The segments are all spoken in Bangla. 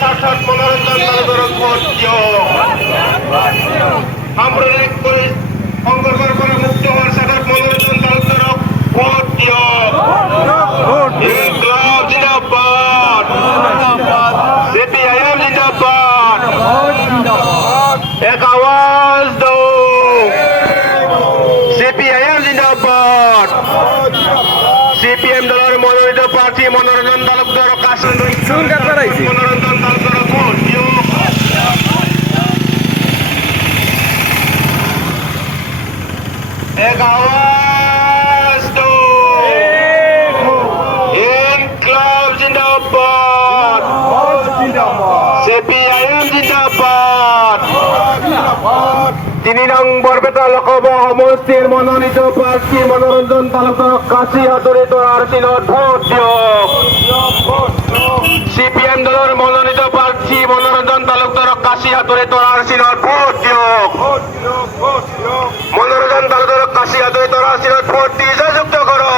সাক্ষাৎ মনোরঞ্জন তালুকদার ভোট দিয়ক সাম্প্রদায়িক সংঘর্ষের পৰা মুক্ত হওয়ার সাক্ষাৎ মনোরঞ্জন তালুকদার ভোট দিয়ক ইনকলাব জিন্দাবাদ সিপিআইএম জিন্দাবাদ এক আওয়াজ দো সিপিআইএম জিন্দাবাদ সিপিএম দলের মনোনীত প্রার্থী মনোরঞ্জন তালুকদার মনোরঞ্জন তালুকদার ভোট দিয়ক এক আওয়াজ দো ইনকলাব জিন্দাবাদ সিপিআইএম জিন্দাবাদ 3 নং বরপেটা লোকসভা সমষ্টির মনোনীত প্রার্থী মনোরঞ্জন তালুকদার কাশী হাতুড়ি তোলার চিহ্নত ভোট দিয়ক সিপিএম দলের মনোনীত প্রার্থী মনোরঞ্জন তালুকদার কাশী হাতুড়ি তোলার চিহ্নত ভোট দিয়ক মনোরঞ্জন তালুকদার কাশী হাতুড়ি তোলার চিহ্নত ভোট দিয়ে যুক্ত করো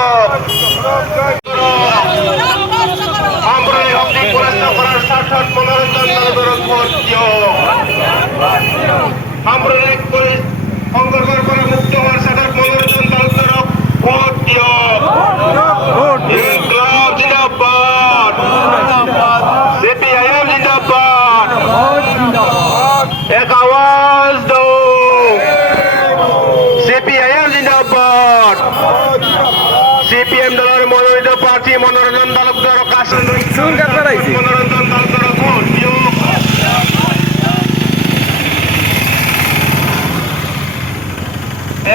সাম্প্রদায়িক শক্তি পুরস্কার করার সাক্ষাৎ মনোরঞ্জন তালুকদার ভোট দিয়ক সাম্প্রদায়িক সংঘর্ষের পৰা মুক্ত হওয়ার সাক্ষাৎ মনোরঞ্জন তালুকদার ভোট দিয়ক ইনকলাব জিন্দাবাদ সিপিআইএম জিন্দাবাদ এক আওয়াজ দো সিপিআইএম জিন্দাবাদ সিপিএম দলের মনোনীত প্রার্থী মনোরঞ্জন তালুকদার মনোরঞ্জন তালুকদার ভোট দিয়ক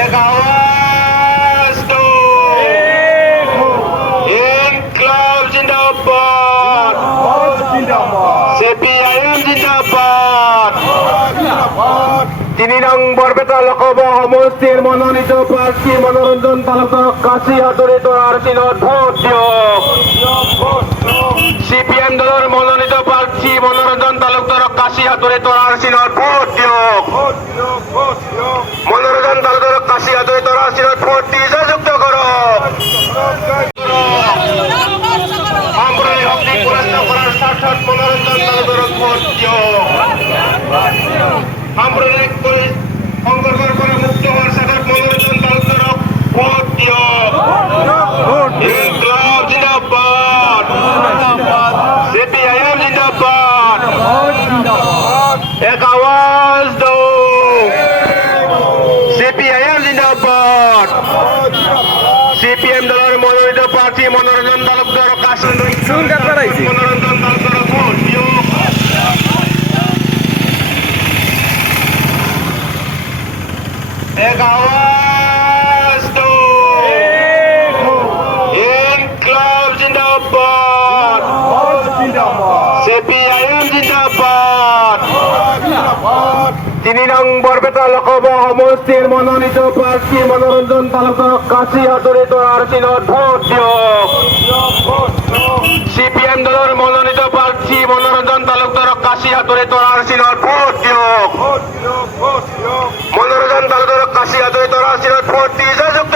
এক আওয়াজ দো ইনকলাব জিন্দাবাদ সিপিআইএম জিন্দাবাদ 3 নং বরপেটা লোকসভা সমষ্টির মনোনীত প্রার্থী মনোরঞ্জন তালুকদার কাশী হাতুড়ি তোলার চিহ্নত ভোট দিয়ক সিপিএম দলের মনোনীত প্রার্থী মনোরঞ্জন তালুকদার কাশী হাতুড়ি তোলার চিহ্নত ভোট দিয়ক মনোরঞ্জন তালুকদার কাশী হাতুড়ি তোলার চিহ্নত ভোট দিয়ে যুক্ত করো সাম্প্রদায়িক শক্তি পুরস্কার করার সাক্ষাৎ মনোরঞ্জন তালুকদার ভোট দিয়ক সাম্প্রদায়িক সংঘর্ষের পৰা মুক্ত হওয়ার সাক্ষাৎ মনোরঞ্জন তালুকদার ভোট দিয়ক ইনকলাব জিন্দাবাদ সিপিআইএম জিন্দাবাদ এক আওয়াজ দো সিপিআইএম জিন্দাবাদ সিপিএম দলের মনোনীত প্রার্থী মনোরঞ্জন তালুকদার মনোরঞ্জন তালুকদার ভোট দিয়ক এক আওয়াজ দো ইনকলাব জিন্দাবাদ সিপিআইএম জিন্দাবাদ 3 নং বরপেটা লোকসভা সমষ্টির মনোনীত প্রার্থী মনোরঞ্জন তালুকদার কাশী হাতুড়ি তোলার চিহ্নত ভোট দিয়ক সিপিএম দলের মনোনীত প্রার্থী মনোরঞ্জন তালুকদার কাশী হাতুড়ি তোলার চিহ্নত ভোট দিয়ক মনোরঞ্জন তালুকদার কাশী হাতুড়ি তোলার চিহ্নত ভোট দিয়ে যুক্ত